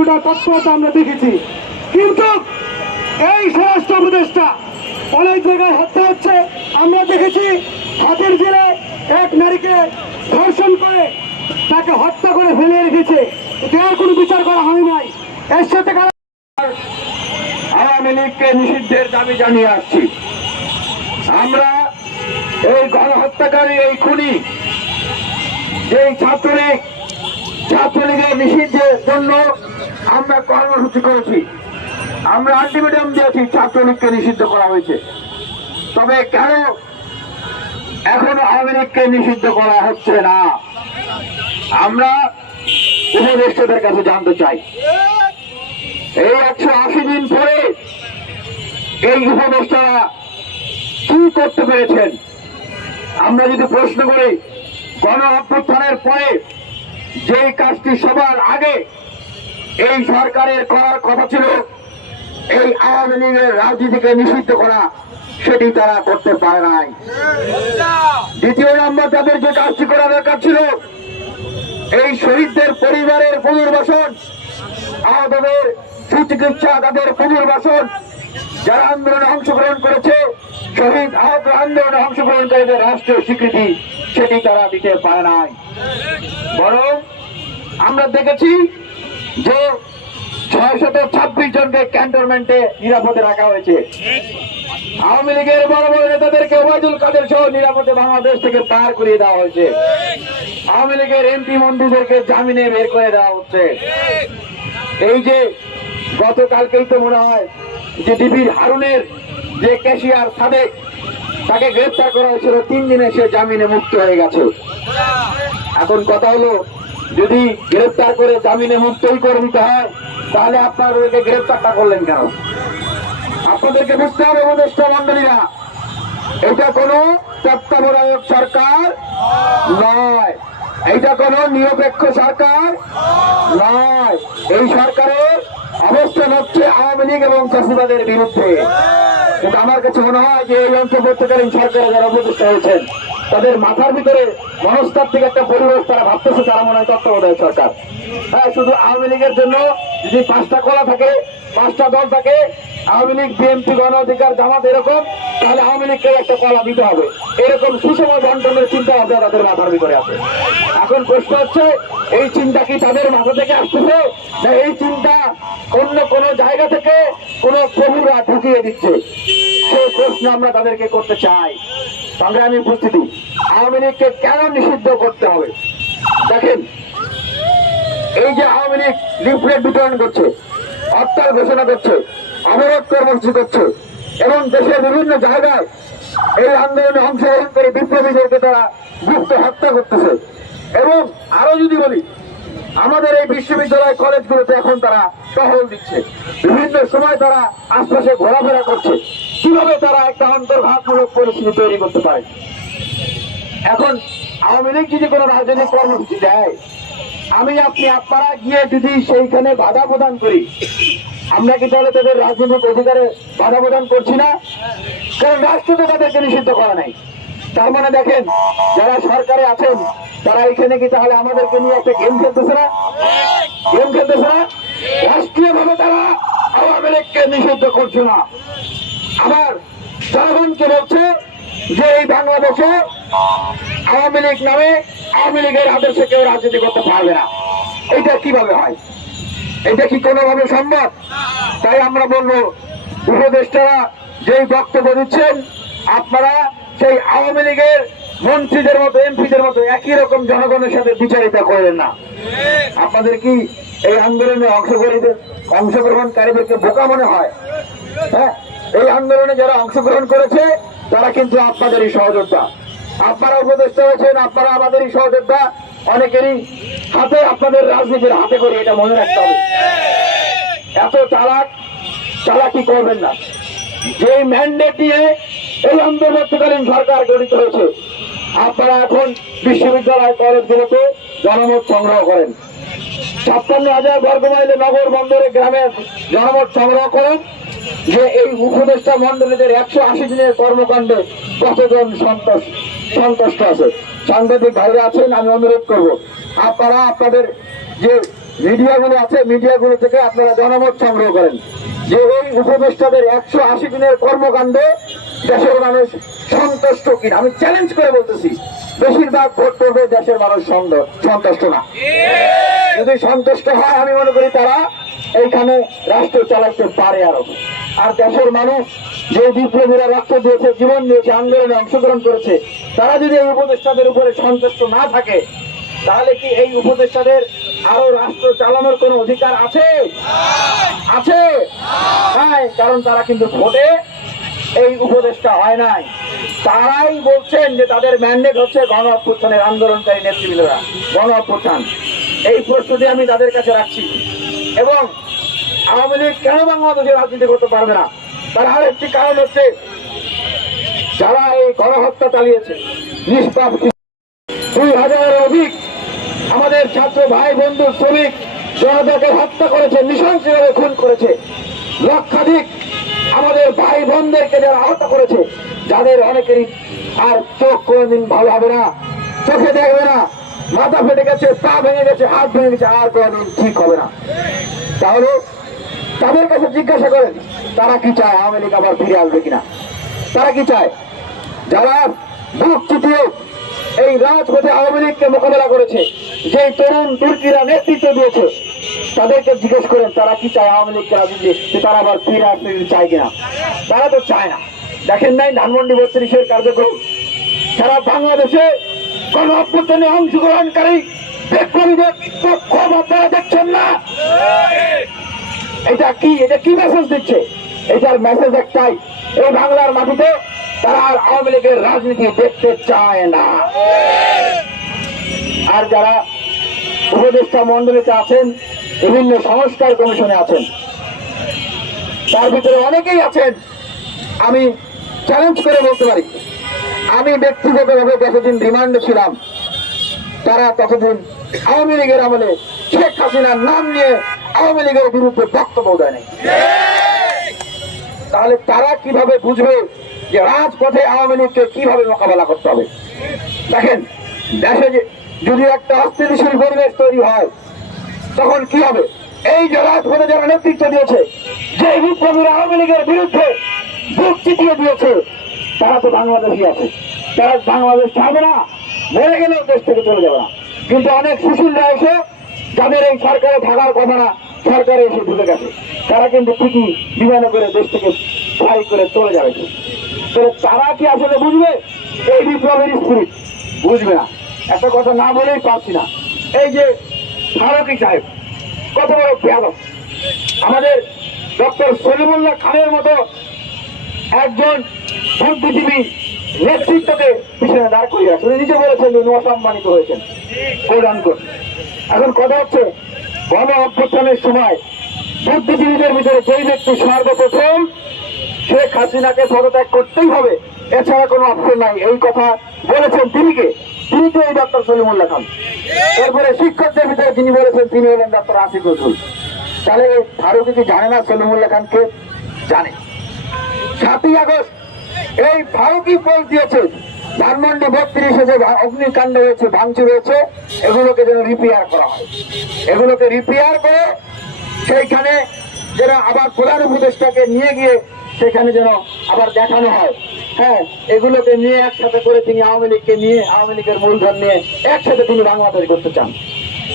কিছুটা তৎপরতা আমরা দেখেছি। কিন্তু এই স্বরাষ্ট্র উপদেষ্টা অনেক জায়গায় হত্যা হচ্ছে। আমরা দেখেছি হাতের জেলায় এক নারীকে ধর্ষণ করে, তাকে হত্যা করে ফেলে রেখেছে। এর কোনো বিচার করা হয় নাই। এর সাথে আওয়ামী লীগকে নিষিদ্ধের দাবি জানিয়ে আসছি। আমরা এই গণহত্যাকারী, এই খুনি, যেই ছাত্রলীগ, ছাত্রলীগের নিষিদ্ধের জন্য আমরা কর্মসূচি করেছি। আমরা আলটিমেটাম দিয়েছি, ছাত্রলীগকে নিষিদ্ধ করা হয়েছে। তবে কেন এখনও আওয়ামী লীগকে নিষিদ্ধ করা হচ্ছে না? আমরা উপদেষ্টাদের কাছে জানতে চাই। এই একশো আশি দিন পরে এই উপদেষ্টারা কি করতে পেরেছেন? আমরা যদি প্রশ্ন করি গণ অভ্যুত্থানের পরে যেই কাজটি সবার আগে এই সরকারের করার কথা ছিল, এই আওয়ামী লীগের রাজনীতিকে নিষিদ্ধ করা, সেটি তারা করতে পারে নাই। দ্বিতীয় নম্বর তাদের যে কাজটি করা দরকার ছিল, এই শহীদদের পরিবারের পুনর্বাসন, আহতদের সুচিকিৎসা, তাদের পুনর্বাসন, যারা আন্দোলনে অংশগ্রহণ করেছে, শহীদ আহত আন্দোলনে অংশগ্রহণ অংশগ্রহণকারীদের রাষ্ট্রীয় স্বীকৃতি, সেটি তারা দিতে পারে নাই। বরং আমরা দেখেছি যে ছয় শত ছাব্বিশ জনকে ক্যান্টনমেন্টে নিরাপদে রাখা হয়েছে। আওয়ামী লীগের বড় বড় নেতাদেরকে ওবায়দুল কাদের সহ নিরাপদে বাংলাদেশ থেকে পার করিয়ে দেওয়া হয়েছে। আওয়ামী লীগের এমপি মন্ত্রীদেরকে জামিনে বের করে দেওয়া হচ্ছে। এই যে গতকালকেই তো মনে হয় যে ডিবির হারুনের যে ক্যাশিয়ার সাদেক, তাকে গ্রেফতার করা হয়েছিল। তিন দিনে সে জামিনে মুক্ত হয়ে গেছে। এখন কথা হলো যদি গ্রেফতার করে জামিনে মুক্তই করে দিতে হয়, তাহলে আপনারা ওদেরকে গ্রেফতারটা করলেন কেন? আপনাদেরকে বুঝতে হবে, উপদেষ্টা মন্ডলীরা এটা কোনো তত্ত্বাবধায়ক সরকার নয়। এটা কোনো নিরপেক্ষ সরকার নয়। এই সরকারের অবস্থান হচ্ছে আওয়ামী লীগ এবং চাষিবাদের বিরুদ্ধে। কিন্তু আমার কাছে মনে হয় যে এই অন্তর্বর্তীকালীন সরকারে যারা উপদেষ্টা হয়েছেন তাদের মাথার ভিতরে মনস্তাত্ত্বিক একটা পরিবেশ তারা ভাবতেছে, তারা মনে হয় তত্ত্বাবধায়ক সরকার। হ্যাঁ শুধু আওয়ামী লীগের জন্য যদি পাঁচটা কলা থাকে, পাঁচটা দল থাকে, আওয়ামী লীগ, বিএনপি, গণ অধিকার, জামাত এরকম তাহলে আওয়ামী লীগকে একটা কলা দিতে হবে। এরকম সুষম বন্টনের চিন্তা ভাবনা তাদের মাথার ভিতরে আছে। এখন প্রশ্ন হচ্ছে, এই চিন্তা কি তাদের মাথা থেকে আসতেছে? না এই চিন্তা অন্য কোন জায়গা থেকে কোন প্রভুরা ঢুকিয়ে দিচ্ছে? সেই প্রশ্ন আমরা তাদেরকে করতে চাই। সংগ্রামী উপস্থিতি। আওয়ামী লীগকে কেন নিষিদ্ধ করতে হবে? দেখেন, এই যে আওয়ামী লীগ লিফলেট বিতরণ করছে হরতাল ঘোষণা করছে, অবরোধ কর্মসূচি করছে এবং দেশের বিভিন্ন জায়গায় এই আন্দোলনে অংশগ্রহণ করে বিপ্লবীদেরকে তারা গুপ্ত হত্যা করতেছে। এবং আরও যদি বলি, আমাদের এই বিশ্ববিদ্যালয় কলেজগুলোতে এখন তারা টহল দিচ্ছে। বিভিন্ন সময় তারা আশপাশে ঘোরাফেরা করছে। কীভাবে তারা একটা অন্তর্ঘাতমূলক পরিস্থিতি তৈরি করতে পারে? এখন আওয়ামী লীগ যদি কোনো রাজনৈতিক কর্মসূচি দেয়, আমি আপনি আপনারা গিয়ে যদি সেইখানে বাধা প্রদান করি আমরা কি তাহলে তাদের রাজনৈতিক অধিকারে বাধা প্রদান করছি না? কারণ রাষ্ট্র তো তাদেরকে নিষিদ্ধ করা নাই। তার মানে দেখেন, যারা সরকারে আছেন, তারা এখানে কি তাহলে আমাদেরকে নিয়ে একটা গেম খেলতেছে না? গেম খেলতেছে না? রাষ্ট্রীয় ভাবে তারা আওয়ামী লীগকে নিষিদ্ধ করছে না। আবার জনগণকে বলছে যে এই বাংলাদেশে আওয়ামী লীগ নামে আওয়ামী লীগের আদর্শে কেউ রাজনীতি করতে পারবে না। এটা কীভাবে হয়? এটা কি কোনোভাবে সম্ভব? তাই আমরা বলব, উপদেষ্টারা যেই বক্তব্য দিচ্ছেন, আপনারা সেই আওয়ামী লীগের মন্ত্রীদের মতো, এমপিদের মতো একই রকম জনগণের সাথে বিচারিতা করেন না। আপনাদের কি এই আন্দোলনে অংশগ্রহীদের অংশগ্রহণকারীদেরকে বোকা মনে হয়? হ্যাঁ? এই আন্দোলনে যারা অংশগ্রহণ করেছে, তারা কিন্তু আপনাদেরই সহযোদ্ধা। আপনারা উপদেষ্টা হয়েছেন, আপনারা আমাদেরই সহযোদ্ধা। অনেকেরই হাতে আপনাদের রাজনীতির হাতে করে এটা মনে রাখতে হবে। এত চালাক, চালাকি করবেন না। যে ম্যান্ডেট নিয়ে এই অন্তর্বর্তীকালীন সরকার গঠিত হয়েছে, আপনারা এখন বিশ্ববিদ্যালয় কলেজগুলোতে জনমত সংগ্রহ করেন। ছাপ্পান্ন হাজার বর্গ মাইলে নগর বন্দরে গ্রামের জনমত সংগ্রহ করেন, যে এই উপদেষ্টা মন্ডলীদের একশো আশি দিনের কর্মকাণ্ডে কতজন সন্তোষ সন্তুষ্ট আছে? সাংবাদিক ভাইরা আছেন, আমি অনুরোধ করব, আপনারা আপনাদের যে মিডিয়াগুলো আছে, মিডিয়াগুলো থেকে আপনারা জনমত সংগ্রহ করেন। যে এই উপদেষ্টাদের একশো আশি দিনের কর্মকাণ্ডে দেশের মানুষ সন্তুষ্ট কিনা? আমি চ্যালেঞ্জ করে বলতেছি, বেশিরভাগ ভোট করবে দেশের মানুষ সন্তুষ্ট না। যদি সন্তুষ্ট হয়, আমি মনে করি তারা এইখানে রাষ্ট্র চালাতে পারে আরও। আর দেশের মানুষ যে বিপ্লবীরা রক্ত দিয়েছে, জীবন দিয়েছে, আন্দোলনে অংশগ্রহণ করেছে, তারা যদি এই উপদেষ্টাদের উপরে সন্তুষ্ট না থাকে, তাহলে কি এই উপদেষ্টাদের আরও রাষ্ট্র চালানোর কোনো অধিকার আছে? আছে। হ্যাঁ কারণ তারা কিন্তু ভোটে এই উপদেষ্টা হয় নাই। তারাই বলছেন যে তাদের ম্যান্ডেট হচ্ছে গণ অভ্যুত্থানের আন্দোলনকারী নেতৃবৃন্দরা গণ অভ্যুত্থান এই প্রশ্নটি আমি তাদের কাছে রাখছি। এবং আওয়ামী লীগ কেন বাংলাদেশে রাজনীতি করতে পারবে না? তার আর একটি কারণ হচ্ছে, যারা এই গণহত্যা চালিয়েছে, নিষ্পাপ দুই হাজারের অধিক আমাদের ছাত্র ভাই, বন্ধু, শ্রমিক, জনতাকে হত্যা করেছে, নৃশংসভাবে খুন করেছে। লক্ষাধিক আমাদের ভাই বোনদেরকে যারা আহত করেছে, যাদের অনেকেরই আর চোখ কোনোদিন ভালো হবে না, চোখে দেখবে না, মাথা ফেটে গেছে, পা ভেঙে গেছে, হাত ভেঙে গেছে, আর কোনোদিন ঠিক হবে না। তাহলে তাদের কাছে জিজ্ঞাসা করেন, তারা কি চায় আওয়ামী লীগ আবার ফিরে আসবে কিনা? তারা কি চায়? যারা বুক চিতিয়ে এই রাজপথে আওয়ামী লীগকে মোকাবেলা করেছে যে তরুণ তুর্কিরা নেতৃত্ব দিয়েছে, তাদেরকে জিজ্ঞেস করেন, তারা কি চায় আওয়ামী লীগকে রাজনীতি যে তারা আবার ফিরে আসতে চায় কিনা? তারা তো চায় না। দেখেন নাই ধানমন্ডি বত্রিশের কার্যক্রম? সারা বাংলাদেশে কোন অভ্যুত্থানে অংশগ্রহণকারী বিপ্লবীদের বিক্ষোভ আপনারা দেখছেন না? এটা কি? এটা কি মেসেজ দিচ্ছে? এটার মেসেজ একটাই, এই বাংলার মাটিতে তারা আর আওয়ামী লীগের রাজনীতি দেখতে চায় না। আর যারা উপদেষ্টা মন্ডলীতে আছেন, বিভিন্ন সংস্কার কমিশনে আছেন, তার ভিতরে অনেকেই আছেন, আমি চ্যালেঞ্জ করে বলতে পারি। আমি ব্যক্তিগতভাবে যতদিন রিমান্ডে ছিলাম, তারা ততদিন আওয়ামী লীগের আমলে শেখ হাসিনার নাম নিয়ে আওয়ামী লীগের বিরুদ্ধে বক্তব্য দেয় নাই। তাহলে তারা কীভাবে বুঝবে যে রাজপথে আওয়ামী লীগকে কীভাবে মোকাবেলা করতে হবে? দেখেন, দেশে যদি একটা অস্থিতিশীল পরিবেশ তৈরি হয়, তখন কি হবে? এই যে রাজপথে যারা নেতৃত্ব দিয়েছে যে বিপ্লবীরা আওয়ামী লীগের বিরুদ্ধে বুক চিতিয়ে দিয়েছে, তারা তো বাংলাদেশি আছে। তারা বাংলাদেশ চাবে না, মরে গেলেও দেশ থেকে চলে যাবে না। কিন্তু অনেক সুশীলরা এসে যাদের এই সরকারে থাকার কথা না, সরকারে এসে ঢুকে গেছে। তারা কিন্তু ঠিকই বিমানে করে দেশ থেকে ফ্লাই করে চলে যাবে। তাহলে তারা কি আসলে বুঝবে? এই বিপ্লবের স্পিরিট বুঝবে না। একটা কথা না বলেই পারছি না। এই যে ফারুকি সাহেব, কত বড় পেয়াদক আমাদের ডক্টর সলিমুল্লাহ খানের মতো একজন বুদ্ধিজীবী নেতৃত্বকে পিছনে দাঁড় করিয়ে উনি নিজে বলেছেন উনি অসম্মানিত হয়েছেন কোরআন করে এখন কথা হচ্ছে, গণ অভ্যুত্থানের সময় বুদ্ধিজীবীদের ভিতরে যেই ব্যক্তি সর্বপ্রথম, শেখ হাসিনাকে পদত্যাগ করতেই হবে, এছাড়া কোনো অপশন নাই। এই কথা বলেছেন তিনি কে? তিনি তো এই ডক্টর সলিমুল্লাহ খান। এরপরে শিক্ষকদের ভিতরে যিনি বলেছেন, তিনি হলেন ডক্টর আসিফ নজরুল। তাহলে ভারতে কি জানে না সলিমুল্লাহ খানকে? জানে। সাতই আগস্ট এই ফারুকি ফল দিয়েছে। ধানমন্ডি বত্রিশে ভা- অগ্নিকাণ্ড হয়েছে, ভাঙচুর হয়েছে। এগুলোকে যেন রিপেয়ার করা হয়। এগুলোকে রিপেয়ার করে সেইখানে যেন আবার প্রধান উপদেষ্টাকে নিয়ে গিয়ে সেখানে যেন আবার দেখানো হয়। হ্যাঁ এগুলোকে নিয়ে একসাথে করে তিনি আওয়ামী লীগকে নিয়ে, আওয়ামী লীগের মূলধন নিয়ে একসাথে তিনি বাংলাদেশ করতে চান।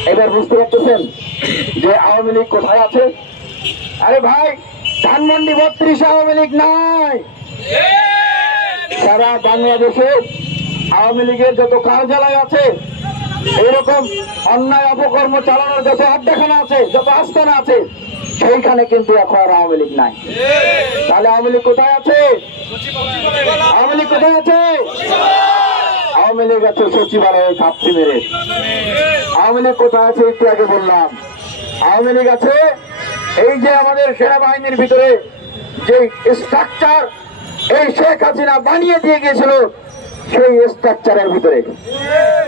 এবার বুঝতে পারতেছেন যে আওয়ামী লীগ কোথায় আছে? আরে ভাই, ধানমন্ডি বত্রিশ আওয়ামী লীগ নাই। সারা বাংলাদেশে আওয়ামী লীগের যত কার্যালয় আছে এরকম অন্যায় অপকর্ম চালানোর যত আড্ডাখানা আছে, যত আস্তানা আছে, সেইখানে কিন্তু এখন আর আওয়ামী লীগ নাই। তাহলে আওয়ামী লীগ কোথায় আছে? আওয়ামী লীগ কোথায় আছে? আওয়ামী লীগ আছে সচিবালয়ে ছাত্রী মেরে। আওয়ামী লীগ কোথায় আছে একটু আগে বললাম। আওয়ামী লীগ আছে এই যে আমাদের সেনাবাহিনীর ভিতরে যে স্ট্রাকচার এই শেখ হাসিনা বানিয়ে দিয়ে গিয়েছিল সেই স্ট্রাকচারের ভিতরে।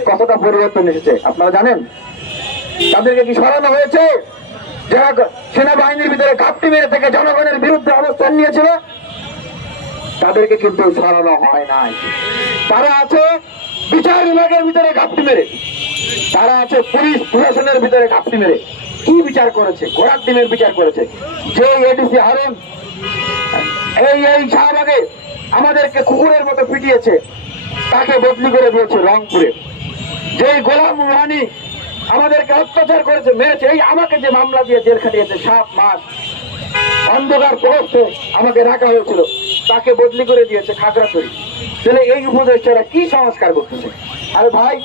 কতটা পরিবর্তন এসেছে, আপনারা জানেন? তাদেরকে কি সরানো হয়েছে? যারা সেনাবাহিনীর ভিতরে ঘাপটি মেরে থেকে জনগণের বিরুদ্ধে অবস্থান নিয়েছিল, তাদেরকে কিন্তু সরানো হয় নাই। তারা আছে বিচার বিভাগের ভিতরে ঘাপটি মেরে। তারা আছে পুলিশ প্রশাসনের ভিতরে ঘাপটি মেরে। কি বিচার করেছে? ঘোড়ার ডিমের বিচার করেছে। যে এডিসি হারুন এই এই শাহবাগে আমাদেরকে কুকুরের মতো পিটিয়েছে। তাকে বদলি করে দিয়েছে রংপুরে। যে গোলাম রুহানি আমাদেরকে অত্যাচার করেছে, মেরেছে, এই আমাকে যে মামলা দিয়ে জেল খাটিয়েছে, সাত মাস অন্ধকার প্রহস্তে আমাকে রাখা হয়েছিল। তাকে বদলি করে দিয়েছে খাগড়াছড়ি। তাহলে এই উপদেষ্টারা কি সংস্কার করতেছে? আরে ভাই,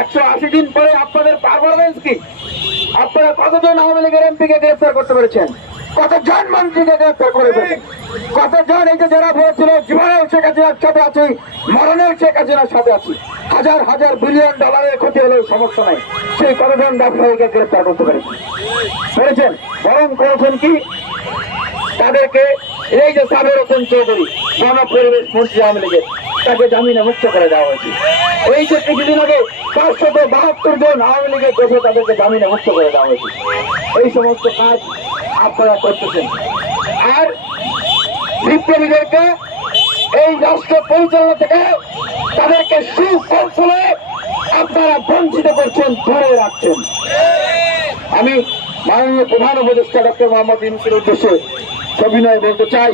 একশো আশি দিন পরে আপনাদের পারফরমেন্স কি? আপনারা কতজন আওয়ামী লীগের এমপিকে গ্রেফতার করতে পেরেছেন? কতজন মন্ত্রীকে গ্রেফতার করে ফেলেছেন কতজন এই যে যারা বলেছিল জীবনের শেখ হাসিনার সাথে আছি মরণের শেখ হাসিনার সাথে আছি। হাজার হাজার বিলিয়ন ডলারের ক্ষতি হলেও সমস্যা নাই। সেই কতজন ব্যবসায়ীকে গ্রেফতার করতে পেরেছেন পেরেছেন? বরং করেছেন কি? তাদেরকে এই যে সাবের রতন চৌধুরী গণপরিবেশ মন্ত্রী আওয়ামী লীগের তাকে জামিনে মুক্ত করে দেওয়া হয়েছে। এই যে কিছুদিন আগে পাঁচশত বাহাত্তর জন আওয়ামী লীগের দেশে তাদেরকে জামিনে মুক্ত করে দেওয়া হয়েছে। এই সমস্ত কাজ আপনারা করতেছেন। আর বিপ্লবীদেরকে এই রাষ্ট্র পরিচালনা থেকে তাদেরকে সুকৌশলে আপনারা বঞ্চিত করছেন, ধরে রাখছেন। আমি মাননীয় প্রধান উপদেষ্টা ডক্টর মোহাম্মদ ইউনুসের উদ্দেশ্যে সবিনয় বলতে চাই।